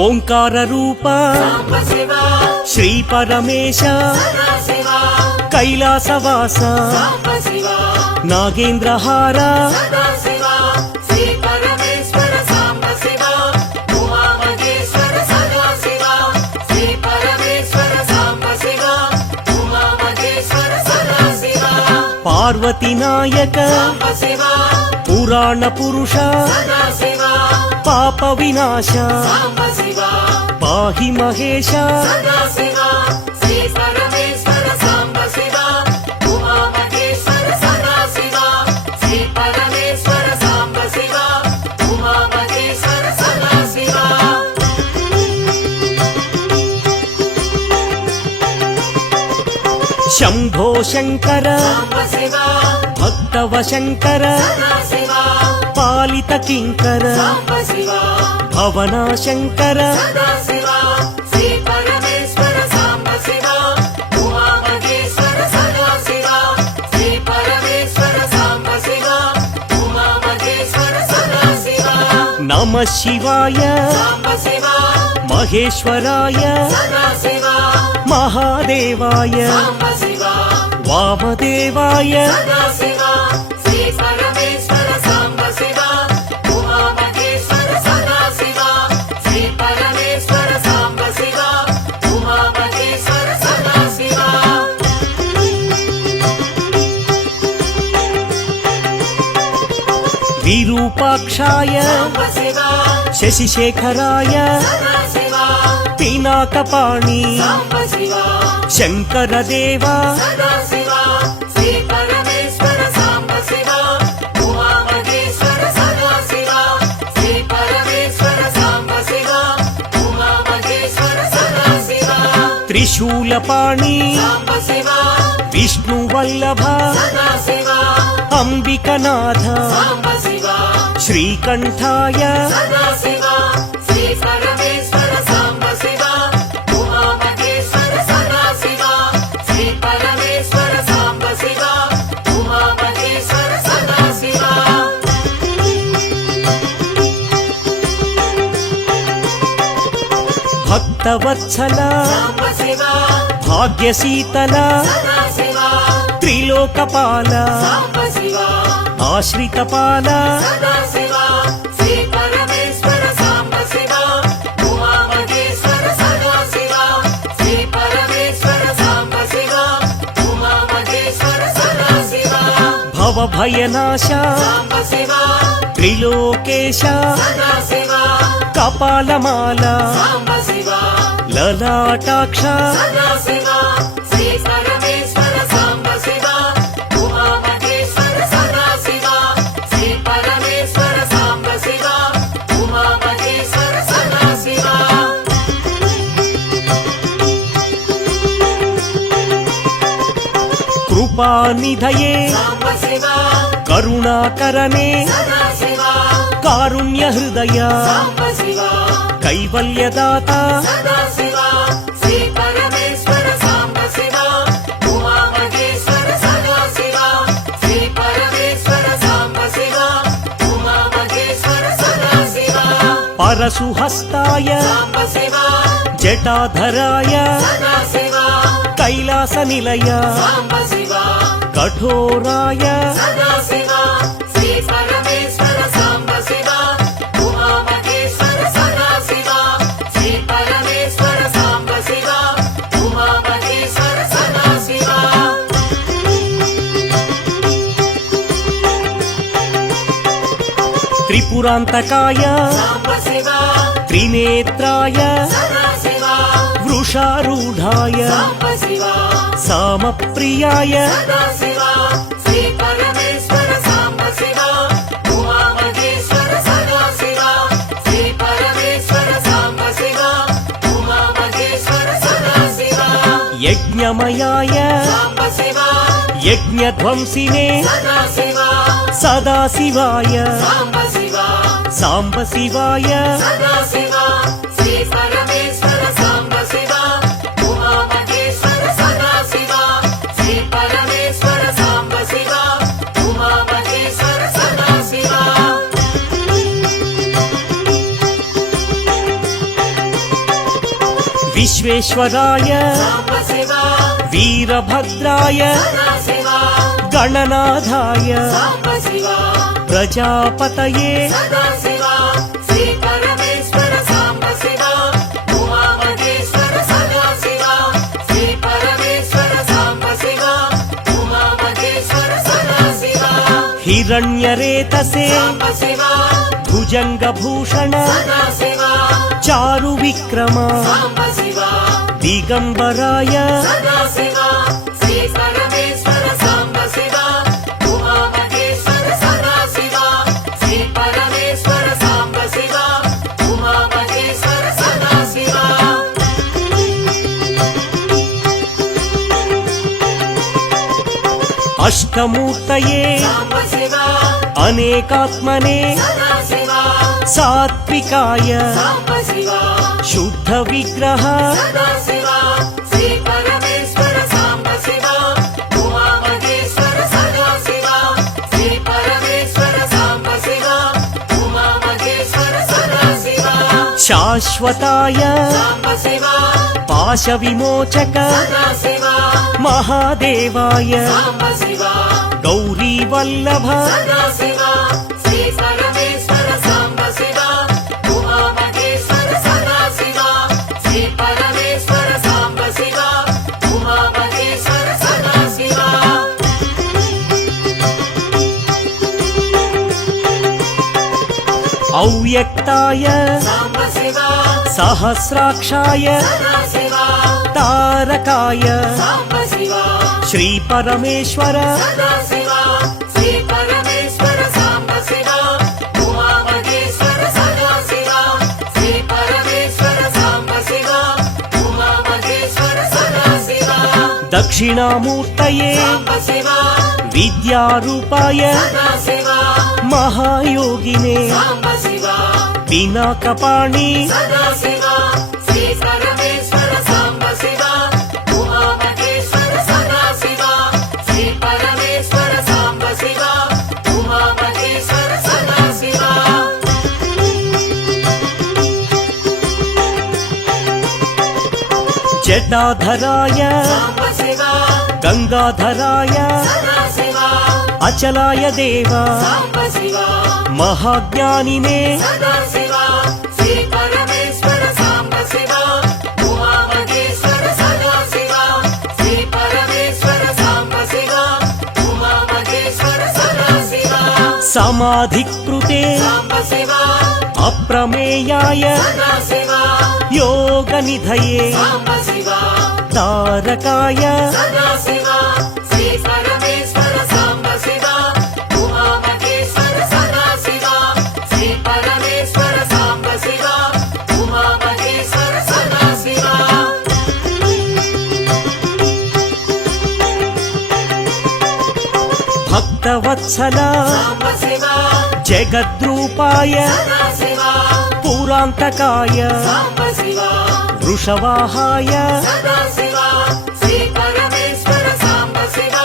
ఓంకార రూప శ్రీ పరమేశ కైలాసవాస నాగేంద్రహార పార్వతీ నాయక పురాణ పురుష పాప వినాశ పాహి మహేశ శంభో శంకర భక్తవ శంకర పాలిత కింకర భవనా శంకర నమః శివాయ మహేశ్వరాయ మహాదేవాయ వామదేవాయ విరూపాక్షాయ శశిశేఖరాయ పినాకపాణి శంకర దేవా త్రిశూలపాణి విష్ణువల్లభ అంబికనాథ శ్రీకంఠాయ భక్తవత్సల భాగ్యశీతల త్రిలోకపాల ఆశ్రితపాల భవభయనాశ త్రిలోకేశ కపాలమాల లలాటాక్ష కృపానిధయే కరుణాకరనే కారుణ్య హృదయ కైవల్యదాత పరశుహస్తాయ జటాధరాయ కైలాస నిలయ కఠోరాయ త్రిపురాంతకాయ త్రినేత్రాయ వృషారూఢాయ సామప్రియాయ యజ్ఞమయాయ యజ్ఞధ్వంసినే సదాశివాయ సాంబశివాయ మహేశ్వరాయ సాంబశివా వీరభద్రాయ సదాశివా గణనాథాయ సాంబశివా ప్రజాపతయే సదాశివా శ్రీ పరమేశ్వర సాంబశివా ఉమామహేశ్వర సదాశివా శ్రీ పరమేశ్వర సాంబశివా ఉమామహేశ్వర సదాశివా హిరణ్యరేతసే సాంబశివా భుజంగభూషణ సదాశివా చారు విక్రమ సాంబశివా దిగంబరాయ సదాశివా శ్రీ పరమేశ్వర సాంబశివా ఉమామహేశ్వర సదాశివా శ్రీ పరమేశ్వర సాంబశివా ఉమామహేశ్వర సదాశివా అష్టమూర్తయే సాంబశివా అనేకాత్మనే సదాశివా సాత్వికాయ సాంబశివా శుద్ధ విగ్రహ సదాశివా శ్రీ పరమేశ్వర సాంబశివా ఉమామహేశ్వర సదాశివా శ్రీ పరమేశ్వర సాంబశివా ఉమామహేశ్వర సదాశివా శాశ్వతాయ సాంబశివా పాశ విమోచక సదాశివా మహాదేవాయ సాంబశివా గౌరీ వల్లభ సదాశివా శ్రీ పరమేశ్వర సాంబశివా ఉమామహేశ్వర సదాశివా శ్రీ పరమేశ్వర సాంబశివా ఉమామహేశ్వర సదాశివా అవ్యక్తాయ సాంబశివా సహస్రాక్షాయ సదాశివా తారకాయ సాంబశివా శ్రీ పరమేశ్వర సదాశివా శ్రీ పరమేశ్వర సాంబశివా ఉమామహేశ్వర సదాశివా శ్రీ పరమేశ్వర సాంబశివా ఉమామహేశ్వర సదాశివా దక్షిణామూర్తయే సాంబశివా విద్యారూపాయ సదాశివా మహాయోగినే సాంబశివా పినాకపాణి సదాశివా శ్రీ పరమేశ్వర సాంబశివా ఉమామహేశ్వర సదాశివా శ్రీ పరమేశ్వర సాంబశివా ఉమామహేశ్వర సదాశివా జటాధరాయ సాంబశివా గంగాధరాయ సదాశివా అచలాయ దేవ సాంబశివా మహాజ్ఞానినే సదాశివా శ్రీ పరమేశ్వర సాంబశివా ఉమామహేశ్వర సదాశివా శ్రీ పరమేశ్వర సాంబశివా ఉమామహేశ్వర సదాశివా సమాధికృతే సాంబశివా అప్రమేయాయ సదాశివా యోగనిధయే సాంబశివా తారకాయ సదాశివా శ్రీ పరమేశ్వర సాంబశివా ఉమామహేశ్వర సదాశివా శ్రీ పరమేశ్వర సాంబశివా ఉమామహేశ్వర సదాశివా భక్తవత్సల సాంబశివా జగద్రూపాయ సదాశివా పురాంతకాయ సాంబశివా వృషవాహాయ సదాశివా శ్రీ పరమేశ్వర సాంబశివా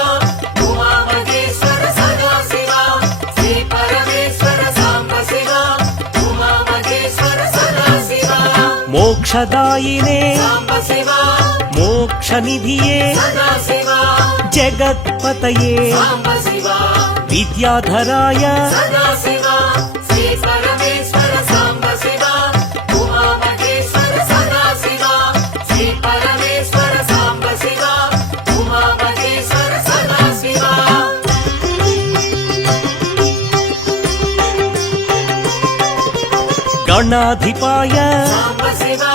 ఉమామహేశ్వర సదాశివా శ్రీ పరమేశ్వర సాంబశివా ఉమామహేశ్వర సదాశివా మోక్షదాయినే సాంబశివా మోక్షనిధియే సదాశివా జగత్పతయే సాంబశివా విద్యాధరాయ సదాశివా శ్రీ పరమేశ్వర సాంబశివా ఉమామహేశ్వర సదాశివా శ్రీ పరమేశ్వర సాంబశివా ఉమామహేశ్వర సదాశివా గణాధిపాయ సాంబశివా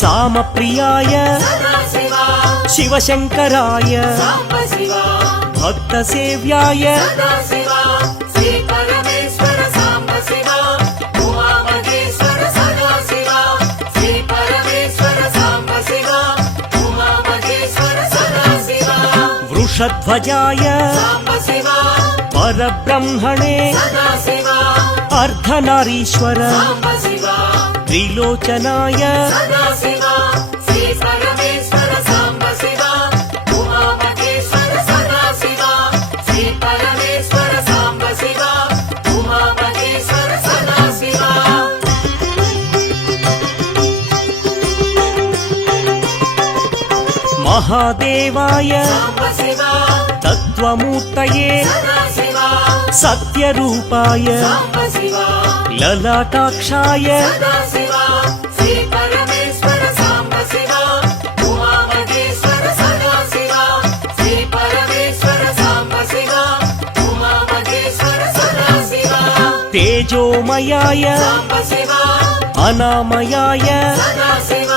సామప్రియాయ సదాశివా శివశంకరాయ సాంబశివా భక్తసేవ్యాయ సదాశివా శ్రీ పరమేశ్వర సాంబశివా ఉమామహేశ్వర సదాశివా శ్రీ పరమేశ్వర సాంబశివా ఉమామహేశ్వర సదాశివా వృషధ్వజాయ సాంబశివా పరబ్రహ్మణే సదాశివా అర్ధనారీశ్వర సాంబశివా త్రిలోచనాయ సదాశివా శ్రీ పరమేశ్వర సాంబశివా ఉమామహేశ్వర సదాశివా శ్రీ పరమేశ్వర సాంబశివా ఉమామహేశ్వర సదాశివా మహాదేవాయ సాంబ శివ తత్వమూర్తయే సదాశివ సత్యరూపాయ సాంబ శివ లలాటాక్షాయ సదాశివ శ్రీ పరమేశ్వర సాంబ శివ ఉమామహేశ్వర సదాశివ శ్రీ పరమేశ్వర సాంబ శివ ఉమామహేశ్వర సదాశివ తేజోమయాయ సాంబ శివ అనామయాయ సదాశివ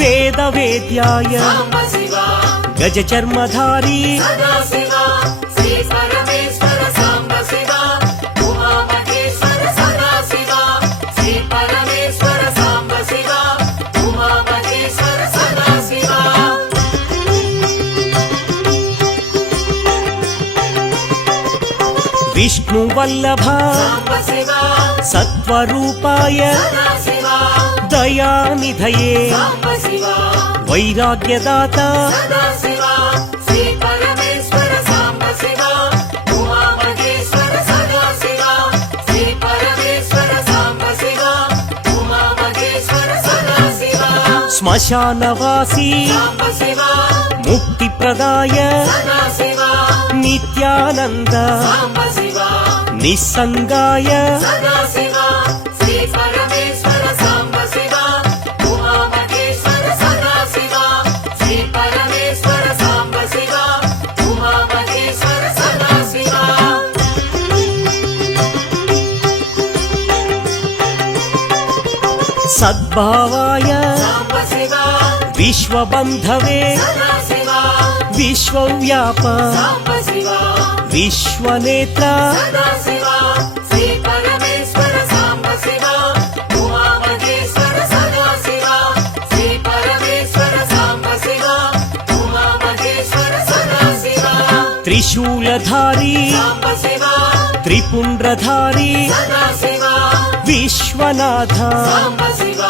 వేదవేద్యాయ సాంబ శివ గజచర్మధారీ సదాశివ శ్రీ పరమేశ్వర సాంబ శివ ఉమామహేశ్వర సదాశివ శ్రీ పరమేశ్వర సాంబ శివ ఉమామహేశ్వర సదాశివ విష్ణువల్లభ సాంబ శివ సత్వరూపాయ సదాశివ దయానిధయే సాంబ శివ వైరాగ్యదాత సదాశివ శ్రీ పరమేశ్వర సాంబ శివ ఉమామహేశ్వర సదాశివ శ్రీ పరమేశ్వర సాంబ శివ ఉమామహేశ్వర సదాశివ శ్మశానవాసి సాంబ శివ ముక్తిప్రదాయ సదాశివ నిత్యానంద సాంబ శివ నిస్సంగాయ సదాశివ శ్రీ పరమేశ్వర సాంబ శివ ఉమామహేశ్వర సదాశివ శ్రీ పరమేశ్వర సాంబ శివ ఉమామహేశ్వర సదాశివ సద్భావాయ సాంబ శివ విశ్వబంధవే సదాశివ విశ్వవ్యాప సాంబ శివ విశ్వనేత్ర సదాశివ శ్రీ పరమేశ్వర సాంబ శివ ఉమామహేశ్వర సదాశివ శ్రీ పరమేశ్వర సాంబ శివ ఉమామహేశ్వర సదాశివ త్రిశూలధారీ సాంబ శివ త్రిపుండ్రధారీ సదాశివ విశ్వనాథ సాంబ శివ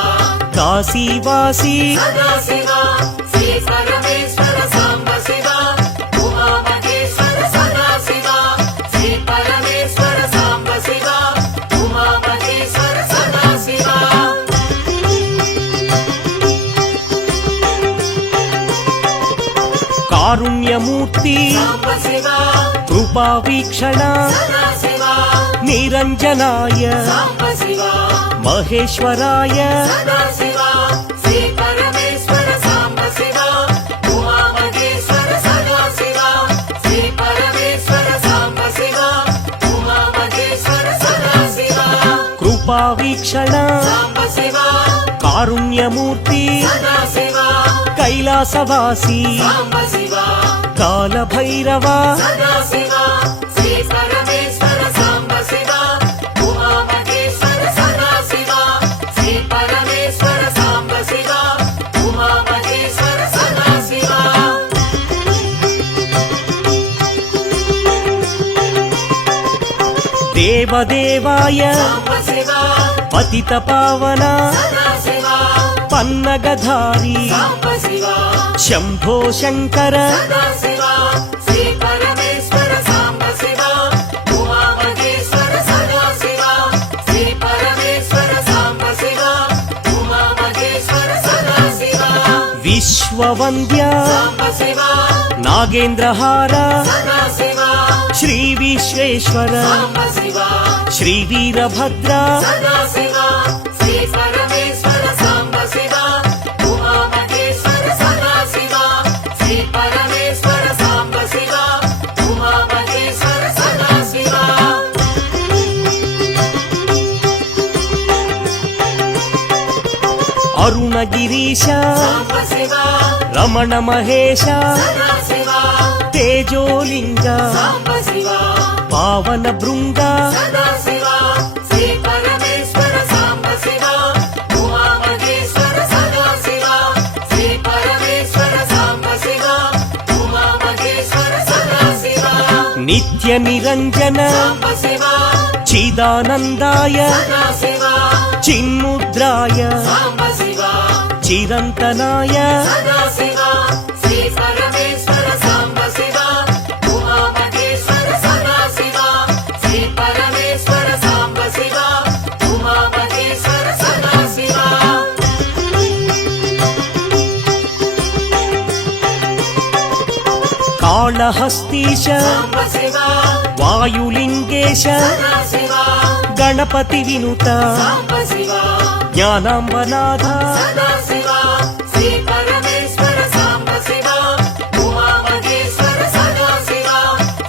కాశీవాసి సదాశివ శ్రీ పరమేశ్వర సాంబ శివ ఉమామహేశ్వర సదాశివ శ్రీ పరమేశ్వర సాంబ శివ ఉమామహేశ్వర సదాశివ కారుణ్యమూర్తి సాంబ శివ కృపావీక్షణ సదాశివ నిరంజనాయ సాంబ శివ మహేశ్వరాయ సదాశివ శ్రీ పరమేశ్వర సాంబ శివ ఉమామహేశ్వర సదాశివ శ్రీ పరమేశ్వర సాంబ శివ ఉమామహేశ్వర సదాశివ కృపావీక్షణ సాంబ శివ కారుణ్యమూర్తి సదాశివ కైలాసవాసి సాంబ శివ కాలభైరవ సదాశివ శ్రీ పరమేశ్వర సాంబ శివ ఉమామహేశ్వర సదాశివ శ్రీ పరమేశ్వర సాంబ శివ ఉమామహేశ్వర సదాశివ దేవదేవాయ సాంబ శివ పతిత పావన సదాశివ పన్నగధారి సాంబ శివ శంభో శంకర సదాశివ శ్రీ పరమేశ్వర సాంబ శివ ఉమామహేశ్వర సదాశివ శ్రీ పరమేశ్వర సాంబ శివ ఉమామహేశ్వర సదాశివ విశ్వవంద్య సాంబ శివ నాగేంద్రహార సదాశివ శ్రీ విశ్వేశ్వర సాంబ శివ శ్రీ వీరభద్ర సదాశివ శ్రీ పరమేశ్వర సాంబ శివ ఉమామహేశ్వర సదాశివ శ్రీ పరమేశ్వర సాంబ శివ ఉమామహేశ్వర సదాశివ అరుణగిరీశ సాంబ శివ రమణ మహేశ సదాశివ తేజోలింగ సాంబ శివ పావన భృంగ సదాశివ శ్రీ పరమేశ్వర సాంబ శివ ఉమామహేశ్వర సదాశివ శ్రీ పరమేశ్వర సాంబ శివ ఉమామహేశ్వర సదాశివ నిత్య నిరంజన సాంబ శివ చిదానందాయ సదాశివ చిన్ముద్రాయ సాంబ శివ చిరంతనాయ సదాశివ శ్రీ పరమేశ్వర సాంబ శివ ఉమామహేశ్వర సదాశివ శ్రీ పరమేశ్వర సాంబ శివ ఉమామహేశ్వర సదాశివ కాళహస్తీశ సాంబ శివ వాయులింగేశ సదాశివ గణపతి వినుత సాంబ శివ జ్ఞానాంబనాథ సదాశివ శ్రీ పరమేశ్వర సాంబ శివ ఉమామహేశ్వర సదాశివ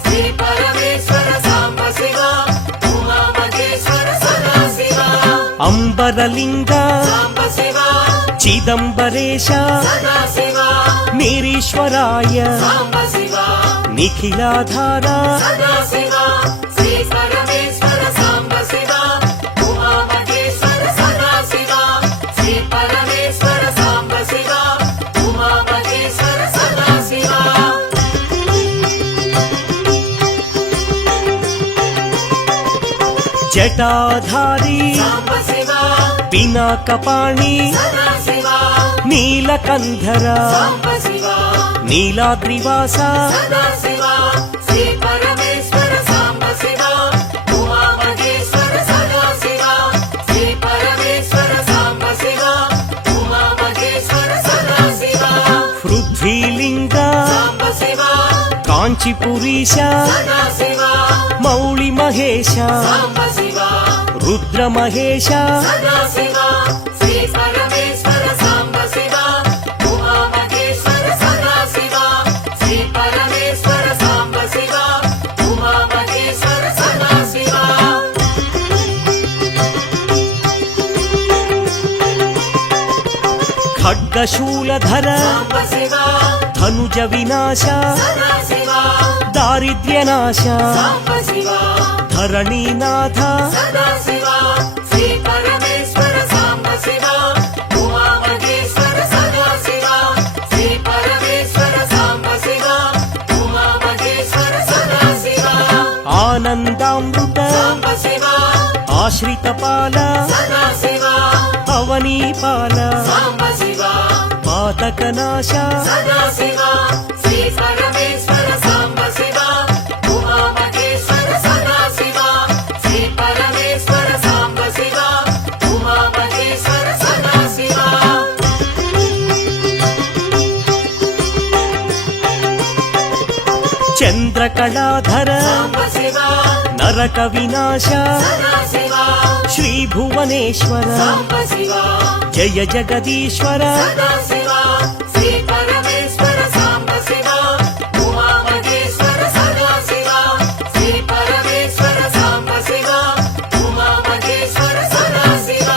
శ్రీ పరమేశ్వర సాంబ శివ ఉమామహేశ్వర సదాశివ అంబరలింగ సాంబ శివ చిదంబరేశ సదాశివ నిరీశ్వరాయ సాంబ శివ నిఖిలాధార సదాశివ శ్రీ పరమేశ్వర సాంబ శివ ఉమామహేశ్వర సదాశివ శ్రీ పరమేశ్వర సాంబ శివ ఉమామహేశ్వర సదాశివ జటాధారి సాంబ శివ పినాకపాణి సదాశివ నీలకంధర సాంబ శివ నీలాద్రివాస సదాశివ శ్రీ పరమేశ్వర సాంబ శివ ఉమామహేశ్వర సదాశివ శ్రీ పరమేశ్వర సాంబ శివ ఉమామహేశ్వర సదాశివ పృథ్వీలింగ సాంబ శివ కాంచీపురీశ సదాశివ మౌళి మహేశ సాంబ శివ రుద్ర మహేశ సదాశివ శ్రీ పరమేశ్వర సాంబ శివ ఉమామహేశ్వర సదాశివ శ్రీ పరమేశ్వర సాంబ శివ ఉమామహేశ్వర సదాశివ ఖడ్గశూలధర సాంబ శివ ధనుజ వినాశ సదాశివ దారిద్ర్యనాశ సాంబ శివ ధరణీనాథ సదాశివ శ్రీ పరమేశ్వర సాంబ శివ ఉమామహేశ్వర సదాశివ శ్రీ పరమేశ్వర సాంబ శివ ఉమామహేశ్వర సదాశివ ఆనందామృత సాంబ శివ ఆశ్రితపాల సదాశివ అవనీపాల సాంబ శివ పాతకనాశ సదాశివ శ్రీ పరమేశ్వర సాంబ శివ ఉమామహేశ్వర సదాశివ శ్రీ పరమేశ్వర సాంబ శివ ఉమామహేశ్వర సదాశివ చంద్రకళాధర సాంబ శివ నరక వినాశ సదాశివ శ్రీ భువనేశ్వర సాంబ శివ జయ జగదీశ్వర సదాశివ శ్రీ పరమేశ్వర సాంబ శివ ఉమామహేశ్వర సదాశివ శ్రీ పరమేశ్వర సాంబ శివ ఉమామహేశ్వర సదాశివ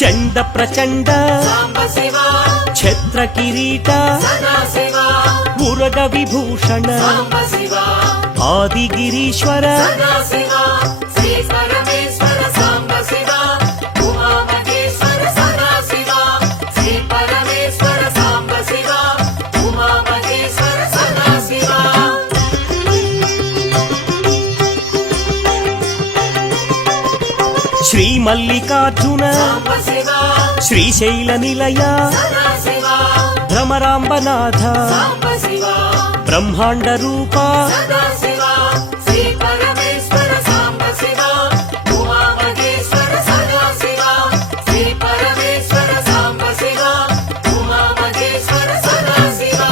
చండ ప్రచండ సాంబ శివ ఛత్ర కిరీట సదాశివ ఉరగ విభూషణ సాంబ శివ ఆదిగిరీశ్వర సదాశివ శ్రీ పరమేశ్వర సాంబ శివ ఉమామహేశ్వర సదాశివ శ్రీ పరమేశ్వర సాంబ శివ ఉమామహేశ్వర సదాశివ శ్రీ మల్లికార్జున సాంబ శివ శ్రీశైల నిలయ సదాశివ భ్రమరాంబనాథ సాంబ శివ బ్రహ్మాండ రూప సదాశివ శ్రీ పరమేశ్వర సాంబ శివ ఉమామహేశ్వర సదాశివ శ్రీ పరమేశ్వర సాంబ శివ ఉమామహేశ్వర సదాశివ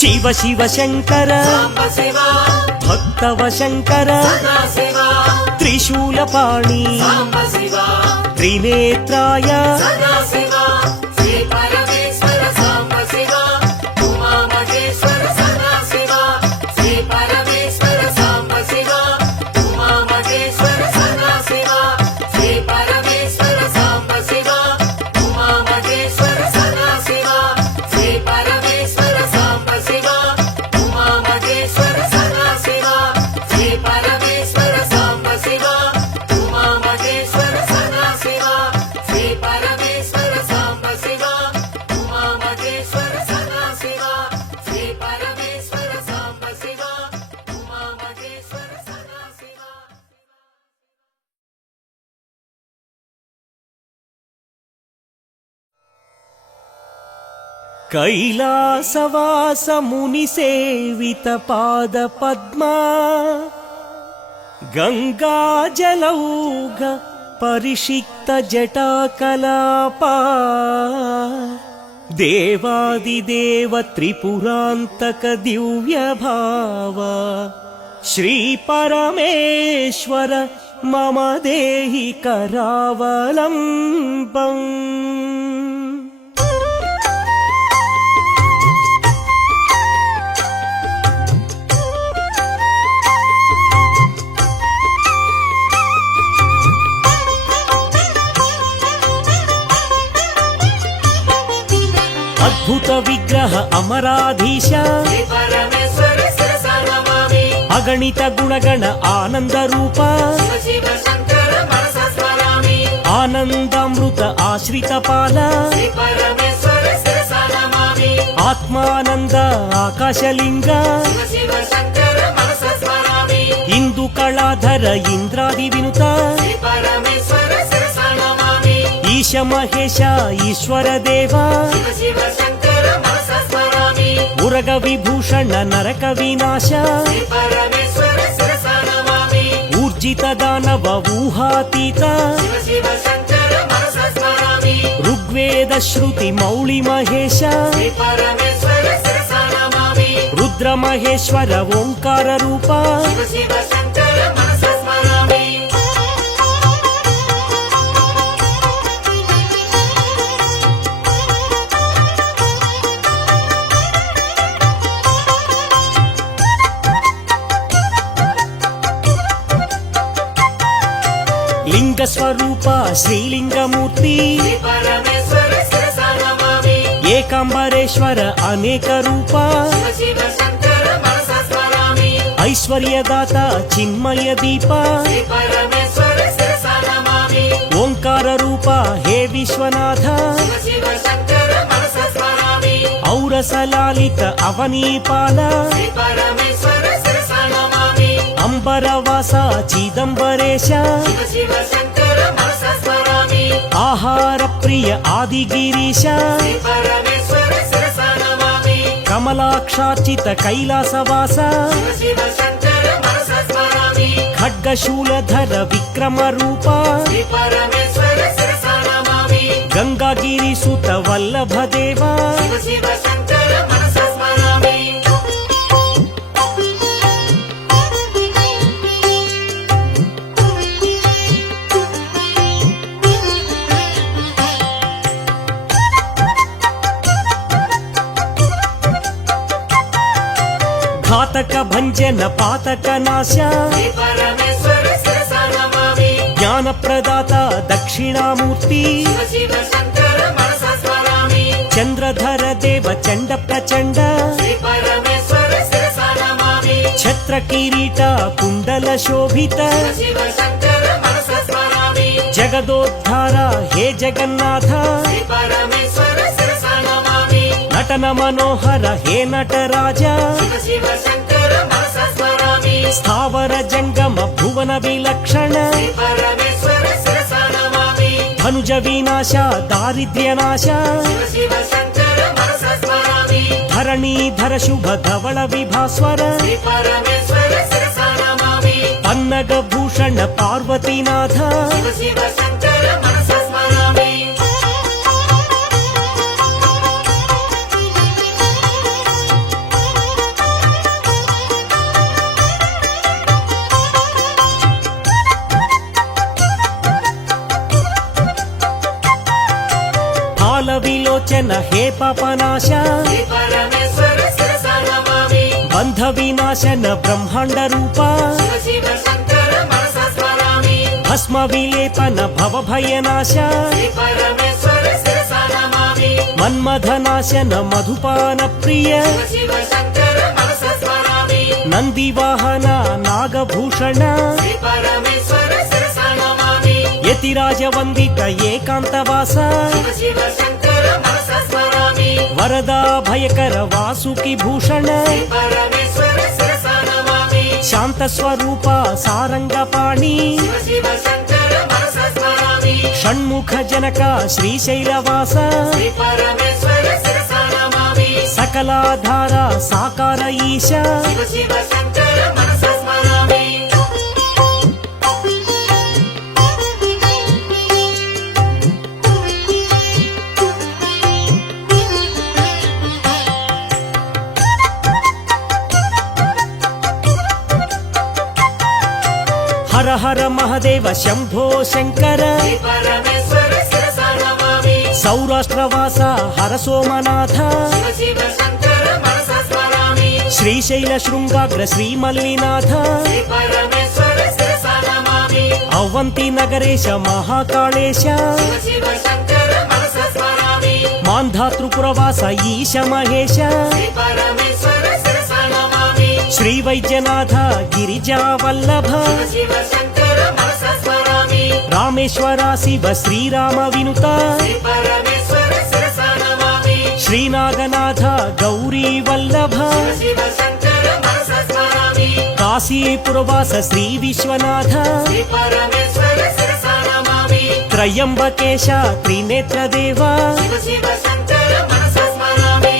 శివ శివ శంకర సాంబ శివ భక్తవ శంకర సదాశివ త్రిశూలపాణి సాంబ శివ త్రినేత్రాయ సదాశివ శ్రీ పరమేశ్వర సాంబ శివ ఉమామహేశ్వర సదాశివ శ్రీ పరమేశ్వర సాంబ శివ ఉమామహేశ్వర సదాశివ శ్రీ పరమేశ్వర సాంబ శివ ఉమామహేశ్వర సదాశివ శ్రీ పరమేశ్వర సాంబ శివ ఉమామహేశ్వర సదాశివ శ్రీ పరమేశ్వర సాంబ శివ ఉమామహేశ్వర సదాశివ శ్రీ పరమేశ్వర సాంబ శివ ఉమామహేశ్వర సదాశివ శ్రీ పరమేశ్వర సాంబ శివ ఉమామహేశ్వర సదాశివ కైలాసవాస ముని సేవిత పాద పద్మా గంగాజలౌఘ పరిషిక్త జటాకలాపా దేవాదిదేవ త్రిపురాంతక దివ్య భావ శ్రీ పరమేశ్వర మమ దేహి కరావలంబం. అద్భుత విగ్రహ అమరాధీశ శ్రీ పరమేశ్వర శిరసా నమామి. అగణిత గుణగణ ఆనంద రూప శివ శివ శంకర మనసా స్మరామి. ఆనందామృత ఆశ్రిత పాల శ్రీ పరమేశ్వర శిరసా నమామి. ఆత్మానంద ఆకాశలింగ శివ శివ శంకర మనసా స్మరామి. ఇందు కళాధర ఇంద్రాది వినుత శ్రీ పరమేశ్వర శిరసా నమామి. ఈశ మహేశ ఈశ్వర దేవా శివ శివ శంకర మనసా స్మరామి. ఉరగ విభూషణ నరక వినాశ శ్రీ పరమేశ్వర శిరసా నమామి. ఊర్జిత దానవ ఊహాతీత శివ శివ శంకర మనసా స్మరామి. ఋగ్వేద శృతి మౌళి మహేశ శ్రీ పరమేశ్వర శిరసా నమామి. రుద్ర మహేశ్వర ఓంకార రూప శివ శివ శంకర మనసా స్మరామి. లింగ స్వరూప శ్రీలింగమూర్తి శ్రీ పరమేశ్వర శిరసా నమామి. ఏకాంబరేశ్వర అనేక రూప శివ శివ శంకర మనసా స్మరామి. ఐశ్వర్యదాత చిన్మయ దీప శ్రీ పరమేశ్వర శిరసా నమామి. ఓంకార రూప హే విశ్వనాథ శివ శివ శంకర మనసా స్మరామి. ఔరసలాలిత అవనీపాల శ్రీ పరమేశ్వర శిరసా నమామి. అంబరవాస చిదంబరేశ శివ శివ శంకర మనసా స్మరామి. ఆహార ప్రియ ఆదిగిరీశ శ్రీ పరమేశ్వర శిరసా నమామి. కమలాక్షార్చిత కైలాసవాస శివ శివ శంకర మనసా స్మరామి. ఖడ్గశూలధర విక్రమ రూప శ్రీ పరమేశ్వర శిరసా నమామి. గంగాగిరి సుత వల్లభ దేవా శివ శివ శంకర మనసా స్మరామి. ఘాతక భంజన పాతక నాశ శ్రీ పరమేశ్వర శిరసా నమామి. జ్ఞాన ప్రదాత దక్షిణామూర్తి శివ శివ శంకర మనసా స్మరామి. చంద్రధర దేవ చండ ప్రచండ శ్రీ పరమేశ్వర శిరసా నమామి. ఛత్ర కిరీట కుండల శోభిత శివ శివ శంకర మనసా స్మరామి. జగదోద్ధార హే జగన్నాథ శ్రీ పరమేశ్వర శిరసా నమామి. నటన మనోహర హే నటరాజ శివ శివ శంకర మనసా స్మరామి. స్థావర జంగమ భువన విలక్షణ శ్రీ పరమేశ్వర శిరసా నమామి. ధనుజ వినాశ దారిద్ర్య నాశ శివ శివ శంకర మనసా స్మరామి. ధరణీధర శుభ ధవళ విభాస్వర శ్రీ పరమేశ్వర శిరసా నమామి. పన్నగ భూషణ పార్వతీనాథ శివ శివ శంకర మనసా స్మరామి. పాల విలోచన హే పాపనాశ శ్రీ పరమేశ్వర శిరసా నమామి. బంధ వినాశన బ్రహ్మాండ రూప శివ శివ శంకర మనసా స్మరామి. భస్మ విలేపన భవ భయనాశ శ్రీ పరమేశ్వర శిరసా నమామి. మన్మథ నాశన మధుపాన ప్రియ శివ శివ శంకర మనసా స్మరామి. నంది వాహన నాగభూషణ శ్రీ పరమేశ్వర శిరసా నమామి. యతిరాజ వందిత ఏకాంతవాస శివ శివ శంకర మనసా స్మరామి. వరదా భయకర వాసుకి భూషణ శ్రీ పరమేశ్వర శిరసా నమామి. శాంత స్వరూప సారంగపాణి శివ శివ శంకర మనసా స్మరామి. షణ్ముఖ జనక శ్రీశైలవాస శ్రీ పరమేశ్వర శిరసా నమామి. సకలాధార సాకార ఈశ శివ శివ శంకర మనసా స్మరామి. హర మహదేవ శంభో శంకర శ్రీ పరమేశ్వర శిరసా నమామి సౌరాష్ట్రవాస హర సోమనాథ శివ శివ శంకర మనసా స్మరామి శ్రీశైల శృంగాగ్ర శ్రీమల్లినాథ శ్రీ పరమేశ్వర శిరసా నమామి అవంతి నగరేశ మహాకాళేశ శివ శివ శంకర మనసా స్మరామి మాంధాతృపురవాస ఈశ మహేశ శ్రీ పరమేశ్వర శిరసా నమామి శ్రీ వైద్యనాథ గిరిజా వల్లభ శివ శివ శంకర మనసా స్మరామి రామేశ్వర శివ శ్రీరామ వినుత శ్రీ పరమేశ్వర శిరసా నమామి శ్రీనాగనాథ గౌరీ వల్లభ శివ శివ శంకర మనసా స్మరామి కాశీపురవాస శ్రీ విశ్వనాథ శ్రీ పరమేశ్వర శిరసా నమామి త్రయంబకేశ త్రినేత్రదేవ శివ శివ శంకర మనసా స్మరామి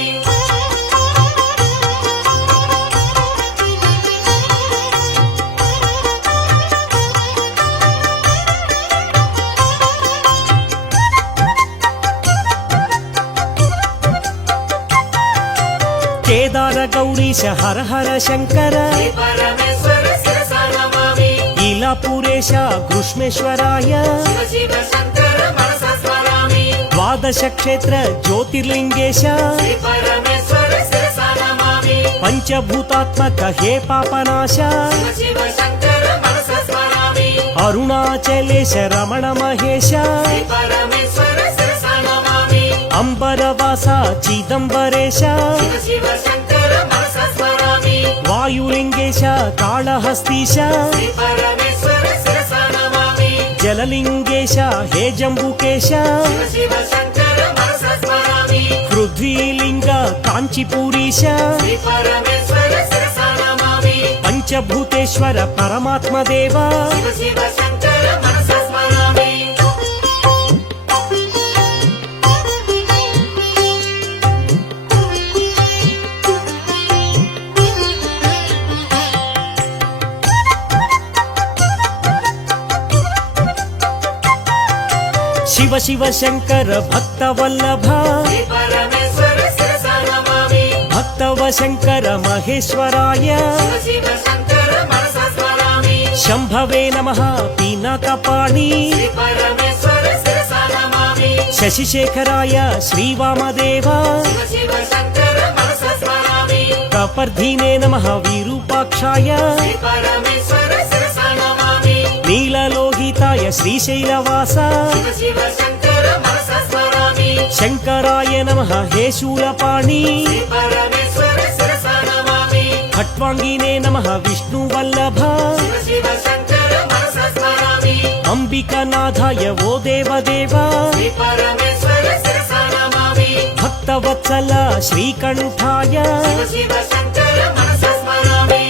కేదార గౌరీశ హర హర శంకర శ్రీ పరమేశ్వర శిరసా నమామి ఇలాపురేశ కృష్ణేశ్వరాయ శివ శివ శంకర మనసా స్మరామి ద్వాదశ క్షేత్ర జ్యోతిర్లింగేశ శ్రీ పరమేశ్వర శిరసా నమామి పంచభూతాత్మక హే పాపనాశ శివ శివ శంకర మనసా స్మరామి అరుణాచలేశ రమణ మహేశ శ్రీ పరమేశ్వర శిరసా నమామి అంబరవాస చిదంబరేశ శివ శివ శంకర మనసా స్మరామి వాయులింగేశ కాళహస్తీశ శ్రీ పరమేశ్వర శిరసా నమామి జలలింగేశ హే జంబుకేశ శివ శివ శంకర మనసా స్మరామి పృథ్వీలింగ కాంచీపురీశ శ్రీ పరమేశ్వర శిరసా నమామి పంచభూతేశ్వర పరమాత్మదేవ శివ శివ శంకర మనసా స్మరామి శివ శివ శంకర భక్తవల్లభ శ్రీ పరమేశ్వర శిరసా నమామి భక్తవ శంకర మహేశ్వరాయ శివ శివ శంకర మనసా స్మరామి శంభవే నమః పీనకపాణి శ్రీ పరమేశ్వర శిరసా నమామి శశిశేఖరాయ శ్రీవామదేవ శివ శివ శంకర మనసా స్మరామి కపర్ధినే నమః విరూపాక్షాయ శ్రీ పరమేశ్వర శిరసా నమామి నీలలోహితాయ శ్రీశైలవాస శివ శివ శంకర మనసా స్మరామి శంకరాయ నమః హే శూలపాణి శ్రీ పరమేశ్వర శిరసా నమామి ఖట్వాంగినే నమః విష్ణువల్లభ శివ శివ శంకర మనసా స్మరామి అంబికనాథాయ ఓ దేవదేవ శ్రీ పరమేశ్వర శిరసా నమామి భక్తవత్సల శ్రీకంఠాయ శివ శివ శంకర మనసా స్మరామి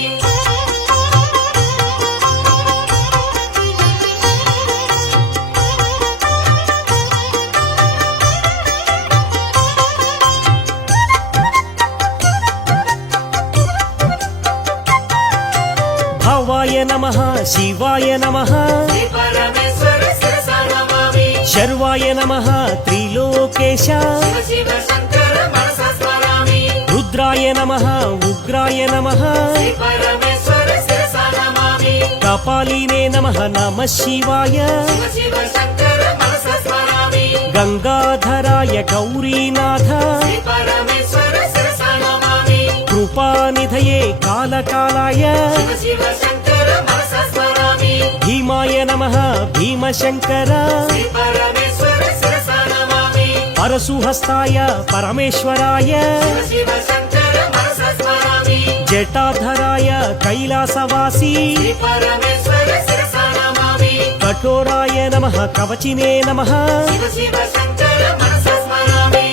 భవాయ నమః శివాయ నమః శ్రీ పరమేశ్వర శిరసా నమామి శర్వాయ నమః త్రిలోకేశ శివ శివ శంకర మనసా స్మరామి రుద్రాయ నమః ఉగ్రాయ నమః శ్రీ పరమేశ్వర శిరసా నమామి కపాలినే నమః నమః శివాయ శివ శివ శంకర మనసా స్మరామి గంగాధరాయ గౌరీనాథ శ్రీ పరమేశ్వర శిరసా నమామి కృపానిధయే కాలకాలాయ శివ శివ శంకర మనసా స్మరామి భీమాయ నమః భీమశంకర శ్రీ పరమేశ్వర శిరసా నమామి పరశుహస్తాయ పరమేశ్వరాయ శివ శివ శంకర మనసా స్మరామి జటాధరాయ కైలాసవాసి శ్రీ పరమేశ్వర శిరసా నమామి కఠోరాయ నమః కవచినే నమః శివ శివ శంకర మనసా స్మరామి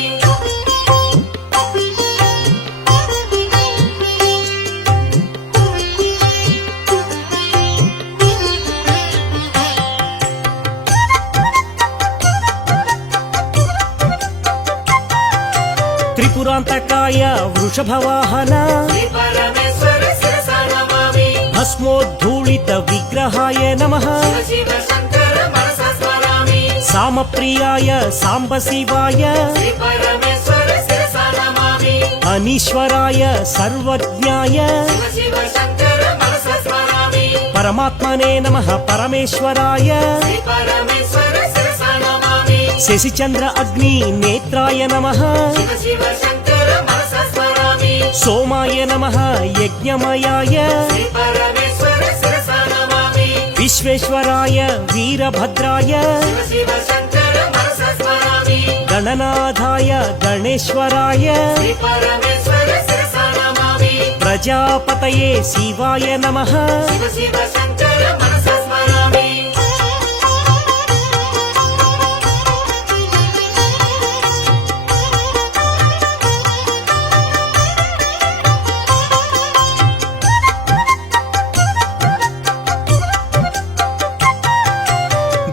త్రిపురాంతకాయ వృషభవాహన శ్రీ పరమేశ్వర శిరసా నమామి భస్మోద్ధూళిత విగ్రహాయ నమః శివ శివ శంకర మనసా స్మరామి సామప్రియాయ సాంబ శివాయ శ్రీ పరమేశ్వర శిరసా నమామి అనీశ్వరాయ సర్వజ్ఞాయ శివ శివ శంకర మనసా స్మరామి పరమాత్మనే నమః పరమేశ్వరాయ శ్రీ పరమేశ్వర శిరసా నమామి శశిచంద్ర అగ్ని నేత్రాయ నమః శివ శివ శంకర మనసా స్మరామి సోమాయ నమః యజ్ఞమయాయ శ్రీ పరమేశ్వర శిరసా నమామి విశ్వేశ్వరాయ వీరభద్రాయ శివ శివ శంకర మనసా స్మరామి గణనాథాయ గణేశ్వరాయ శ్రీ పరమేశ్వర శిరసా నమామి ప్రజాపతయే శివాయ నమః శివ శివ శంకర మనసా స్మరామి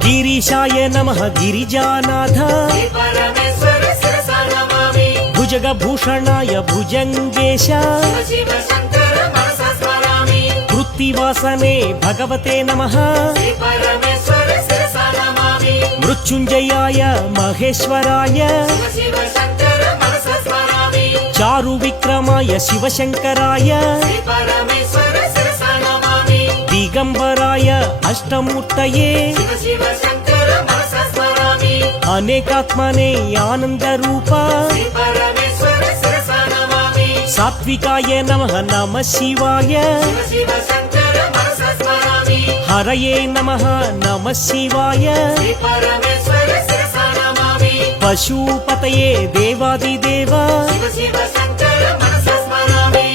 గిరీశాయ నమః గిరిజానాథ శ్రీ పరమేశ్వర శిరసా నమామి భుజగభూషణాయ భుజంగేశ శివ శివ శంకర మనసా స్మరామి వృత్తివాసనే భగవతే నమః శ్రీ పరమేశ్వర శిరసా నమామి మృత్యుంజయాయ మహేశ్వరాయ శివ శివ శంకర మనసా స్మరామి చారు విక్రమాయ శివశంకరాయ శ్రీ పరమేశ్వర శిరసా నమామి దిగంబరాయ అష్టమూర్తయే శివ శివ శంకర మనసా స్మరామి అనేకాత్మనే ఆనందరూప శ్రీ పరమేశ్వర శిరసా నమామి సాత్వికాయ నమః నమః శివాయ శివ శివ శంకర మనసా స్మరామి హరయే నమః నమః శివాయ శ్రీ పరమేశ్వర శిరసా నమామి పశుపతయే దేవాదిదేవ శివ శివ శంకర మనసా స్మరామి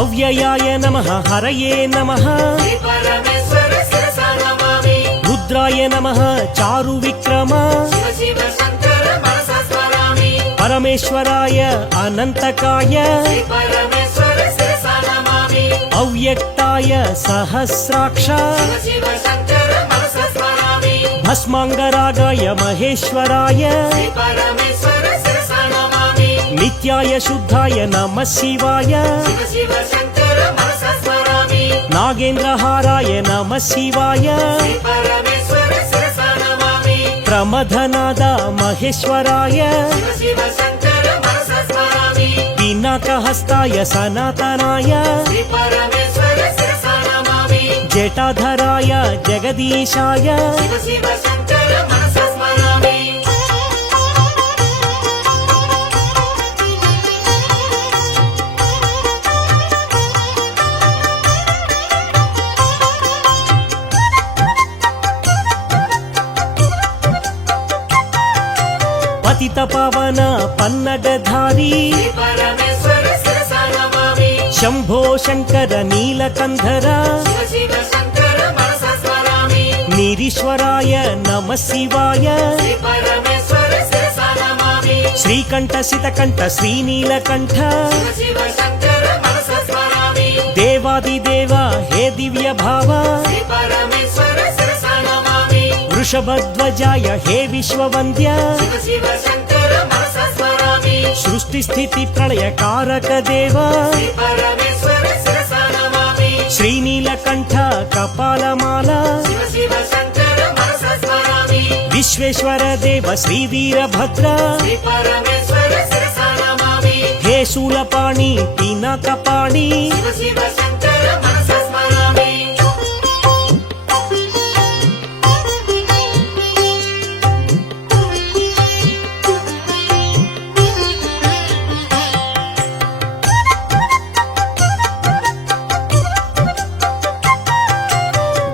అవ్యయాయ నమః హరయే నమః శ్రీ పరమేశ్వర శిరసా నమామి రుద్రాయ నమః చారు విక్రమ శివ శివ శంకర మనసా స్మరామి పరమేశ్వరాయ అనంతకాయ శ్రీ పరమేశ్వర శిరసా నమామి అవ్యక్తాయ సహస్రాక్ష శివ శివ శంకర మనసా స్మరామి భస్మాంగరాగాయ మహేశ్వరాయ శ్రీ పరమేశ్వర శిరసా నమామి నిత్యాయ శుద్ధాయ నమః శివాయ శివ శివ శంకర మనసా స్మరామి నాగేంద్రహారాయ నమః శివాయ శ్రీ పరమేశ్వర శిరసా నమామి ప్రమథనాద మహేశ్వరాయ శివ శివ శంకర మనసా స్మరామి పినాకహస్తాయ సనాతనాయ శ్రీ పరమేశ్వర శిరసా నమామి జటాధరాయ జగదీశాయ శివ శివ శంకర మనసా స్మరామి పతిత పవన పన్నగధారి శ్రీ పరమేశ్వర శిరసా నమామి శంభో శంకర నీలకంధర శివ శివ శంకర మనసా స్మరామి నిరీశ్వరాయ నమః శివాయ శ్రీ పరమేశ్వర శిరసా నమామి శ్రీకంఠ శితకంఠ శ్రీనీలకంఠ శివ శివ శంకర మనసా స్మరామి దేవాదిదేవ హే దివ్య భావ శ్రీ పరమేశ్వర శిరసా నమామి వృషభధ్వజాయ హే విశ్వవంద్య శివ శివ శంకర మనసా స్మరామి సృష్టి స్థితి ప్రళయ కారక దేవ శ్రీ పరమేశ్వర శిరసా నమామి శ్రీనీలకంఠ కపాలమాల శివ శివ శంకర మనసా స్మరామి విశ్వేశ్వర దేవ శ్రీ వీరభద్ర శ్రీ పరమేశ్వర శిరసా నమామి హే శూలపాణి పినాకపాణి శివ శివ శంకర మనసా స్మరామి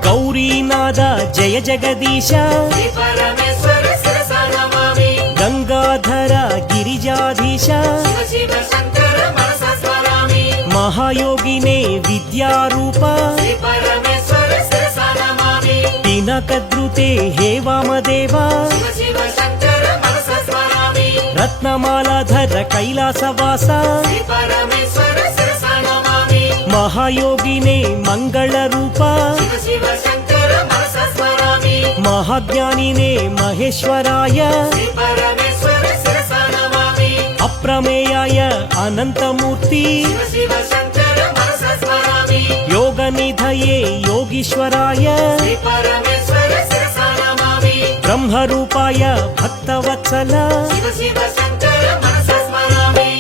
గౌరీనాథ జయ జగదీశ శ్రీ పరమేశ్వర శిరసా నమామి గంగాధర గిరిజాధీశ శివ శివ శంకర మనసా స్మరామి మహాయోగినే విద్యారూప శ్రీ పరమేశ్వర శిరసా నమామి పినకద్రుతే హే వామదేవ శివ శివ శంకర మనసా స్మరామి రత్నమాలాధర కైలాసవాస శ్రీ పరమేశ్వర శిరసా నమామి మహాయోగినే మంగళ రూప శివ శివ శంకర మనసా స్మరామి మహాజ్ఞానినే మహేశ్వరాయ శ్రీ పరమేశ్వర శిరసా నమామి అప్రమేయాయ అనంతమూర్తి శివ శివ శంకర మనసా స్మరామి యోగనిధయే జగదీశ్వరాయ శ్రీ పరమేశ్వర శిరసా నమామి బ్రహ్మరూపాయ భక్తవత్సల శివ శివ శంకర మనసా స్మరామి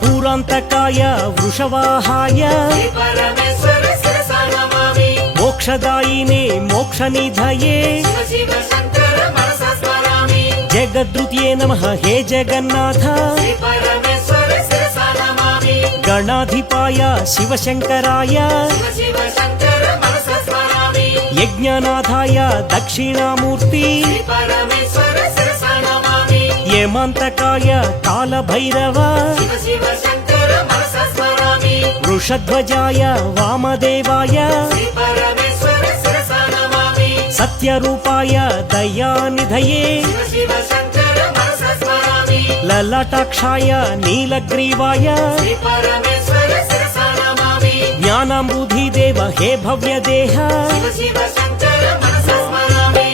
పూరాంతకాయ వృషవాహాయ శ్రీ పరమేశ్వర శిరసా నమామి మోక్షదాయినే మోక్షనిధయే శివ శివ శంకర మనసా స్మరామి జగద్రుత్యే నమః హే జగన్నాథ శ్రీ పరమేశ్వర శిరసా నమామి గణాధిపాయ శివశంకరాయ శివ శివ శంకర మనసా స్మరామి యజ్ఞనాథాయ దక్షిణామూర్తి శ్రీ పరమేశ్వర శిరసా నమామి యమంతకాయ కాలభైరవ శివ శివ శంకర మనసా స్మరామి వృషధ్వజాయ వామదేవాయ శ్రీ పరమేశ్వర శిరసా నమామి సత్యరూపాయ దయానిధయే శివ శివ శంకర మనసా స్మరామి లలాటాక్షాయ నీలగ్రీవాయ శ్రీ పరమేశ్వర శిరసా నమామి జ్ఞానాంబుధిదేవ హే భవ్యదేహ శివ శివ శంకర మనసా స్మరామి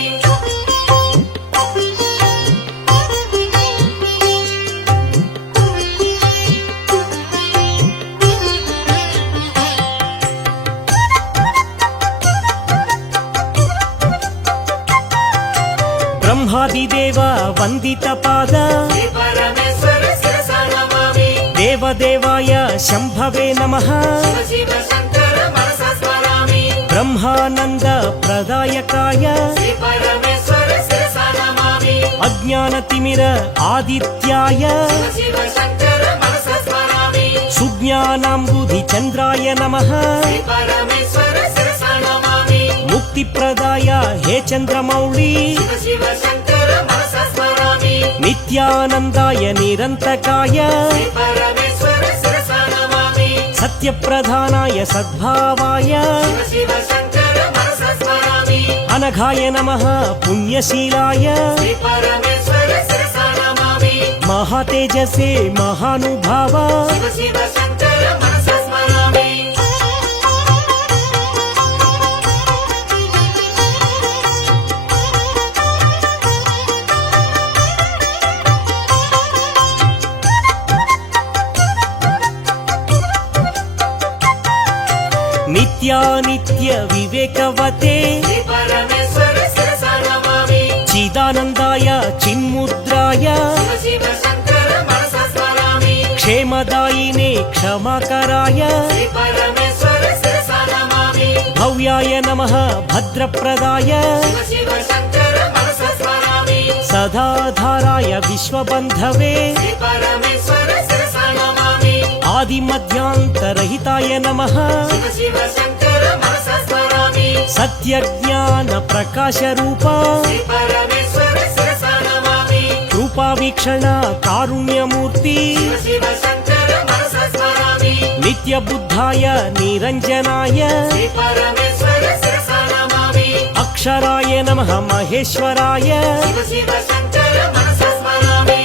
బ్రహ్మాదిదేవ వందిత పాద శ్రీ పరమేశ్వర శిరసా నమామి దేవదేవాయ శంభవే నమః శివ శివ శంకర మనసా స్మరామి బ్రహ్మానంద ప్రదాయకాయ శ్రీ పరమేశ్వర శిరసా నమామి అజ్ఞానతిమిర ఆదిత్యాయ శివ శివ శంకర మనసా స్మరామి సుజ్ఞానాంబుధి చంద్రాయ నమః శ్రీ పరమేశ్వర శిరసా నమామి ముక్తిప్రదాయ హే చంద్రమౌళి శివ శివ శంకర మనసా స్మరామి నిత్యానందాయ నిరంతకాయ శ్రీ పరమేశ్వర శిరసా నమామి సత్యప్రధానాయ సద్భావాయ శివ శివ శంకర మనసా స్మరామి అనఘాయ నమః పుణ్యశీలాయ శ్రీ పరమేశ్వర శిరసా నమామి మహాతేజసే మహానుభావ శివ శివ శంకర మనసా స్మరామి నిత్యానిత్య వివేకవతే శ్రీ పరమేశ్వర శిరసా నమామి చిదానందాయ చిన్ముద్రాయ శివ శివ శంకర మనసా స్మరామి క్షేమదాయినే క్షమాకరాయ శ్రీ పరమేశ్వర శిరసా నమామి భవ్యాయ నమః భద్రప్రదాయ శివ శివ శంకర మనసా స్మరామి సదాధారాయ విశ్వబంధవే శ్రీ పరమేశ్వర శిరసా నమామి ఆదిమధ్యాంతరహితాయ నమః శివ శివ శంకర మనసా స్మరామి సత్యజ్ఞాన ప్రకాశ రూప శ్రీ పరమేశ్వర శిరసా నమామి కృపావీక్షణ కారుణ్యమూర్తి శివ శివ శంకర మనసా స్మరామి నిత్యబుద్ధాయ నిరంజనాయ శ్రీ పరమేశ్వర శిరసా నమామి అక్షరాయ నమః మహేశ్వరాయ శివ శివ శంకర మనసా స్మరామి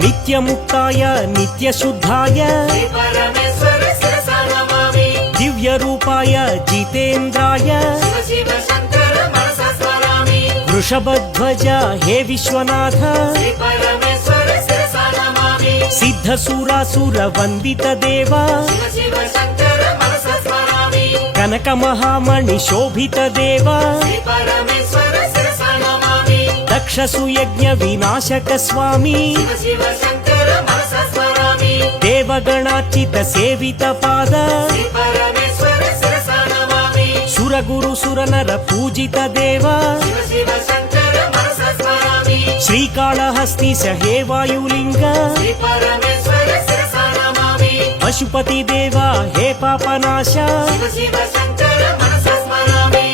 నిత్యముక్తాయ నిత్యశుద్ధాయ శ్రీ పరమేశ్వర శిరసా నమామి దివ్యరూపాయ జితేంద్రాయ శివ శివ శంకర మనసా స్మరామి వృషభధ్వజ హే విశ్వనాథ శ్రీ పరమేశ్వర శిరసా నమామి సిద్ధసురాసుర వందిత దేవ శివ శివ శంకర మనసా స్మరామి కనక మహామణి శోభిత దేవ శ్రీ పరమేశ్వర శిరసా నమామి దక్ష సుయజ్ఞ వినాశక స్వామి శివ శివ శంకర మనసా స్మరామి దేవగణార్చిత సేవిత పాద శ్రీ పరమేశ్వర శిరసా నమామి సురగురు సురనర పూజిత దేవ శివ శివ శంకర మనసా స్మరామి శ్రీకాళహస్తీశ హే వాయులింగ శ్రీ పరమేశ్వర శిరసా నమామి పశుపతి దేవ హే పాపనాశ శివ శివ శంకర మనసా స్మరామి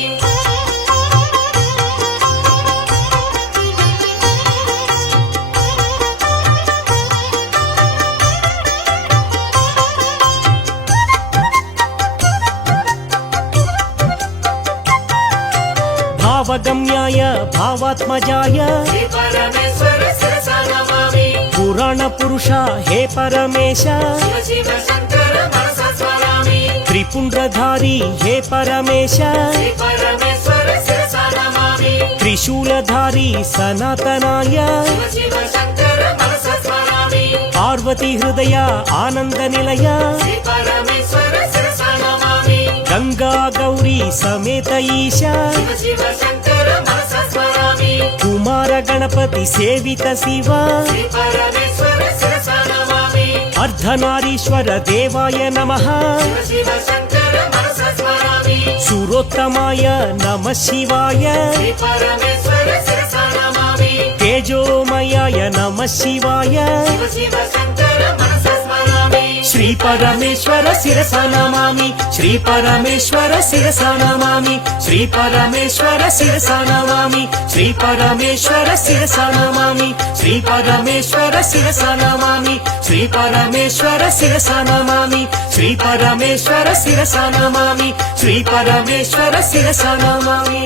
భావగమ్యాయ భావాత్మజాయ శ్రీ పరమేశ్వర శిరసా నమామి పురాణ పురుష హే పరమేశ శివ శివ శంకర మనస స్మరామి త్రిపుండ్రధారి హే పరమేశ శ్రీ పరమేశ్వర శిరసా నమామి త్రిశూలధారి సనాతనాయ శివ శివ శంకర మనస స్మరామి పార్వతీ హృదయ ఆనంద నిలయ శ్రీ పరమేశ్వర శిరసా నమామి గంగా గౌరీ సమేత ఈశ శివ శివ శంకర మనస స్మరామి కుమార గణపతి సేవిత శివ శ్రీ పరమేశ్వర శిరసా నమామి అర్ధనారీశ్వర దేవాయ నమః శివ శివ శంకర మనస స్మరామి సురోత్తమాయ నమః శివాయ శ్రీ పరమేశ్వర శిరసా నమామి తేజోమయాయ నమః శివాయ శివ శివ శంకర మనస స్మరామి శ్రీ పరమేశ్వర శిరసా నమామి శ్రీ పరమేశ్వర శిరసా నమామి శ్రీ పరమేశ్వర శిరసా నమామి శ్రీ పరమేశ్వర శిరసా నమామి శ్రీ పరమేశ్వర శిరసా నమామి శ్రీ పరమేశ్వర శిరసా నమామి శ్రీ పరమేశ్వర శిరసా నమామి శ్రీ పరమేశ్వర శిరసా నమామి